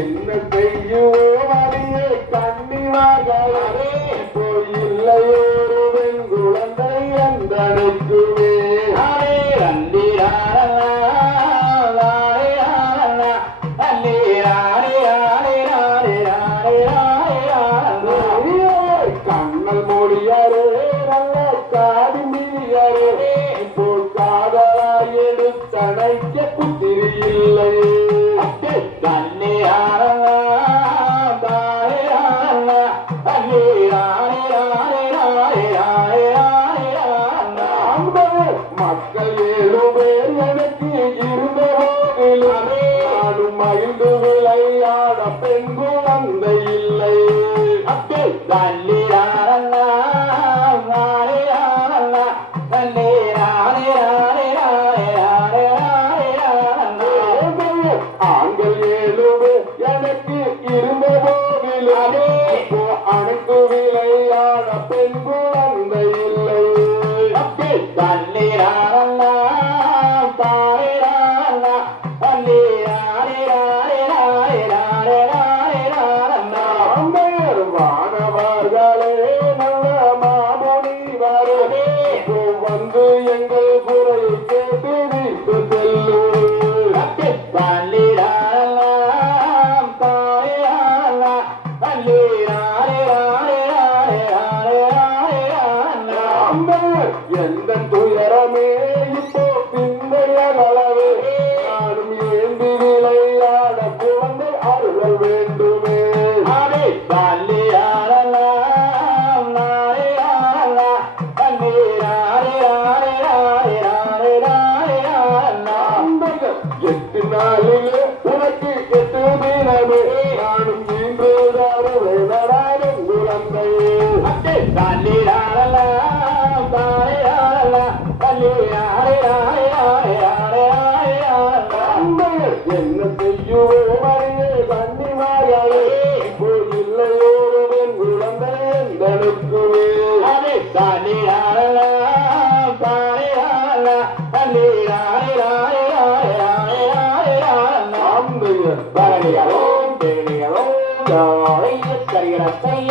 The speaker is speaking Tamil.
என்ன செய்யுவோம் அடியே கண்ணிவார்களே போயில்லையோரு பெண் குழந்தை அந்தனைக்குவே கண்ணல் மொழியாரே நல்ல காடிமியாரே இப்போ காதலாய் எடுத்தணைக்க புத்திரி இல்லை மக்கள் 7 பேர் எனக்கு இருந்த போதிலுமே நானும் மகிழ்ந்து விளையாட பெண் குழந்தை இல்லை ஆண்கள் 7 பேர் எனக்கு இருந்த போதிலுமே அனைத்து விளையாட பெண் குழந்தை இல்லை வானவர்களே நல்ல மாமுனிவரே வந்து எங்கள் குறையை கேட்டு வீட்டு செல்லும் எந்த துயரமே இப்போ பிந்தையளவே நானும் ஏந்தி விளையாட குழந்தை அருள் வேண்டுமே எட்டு நாளிலே உனக்கு 8 தினமே நானும் இன்று நடாடும் குழந்தை என்ன செய்யுவோம் அறியே கண்ணிமார்களே இல்லையோரு பெண் குழந்தை தனுக்குவே பரணிகளோ தேனிகளோ செய்ய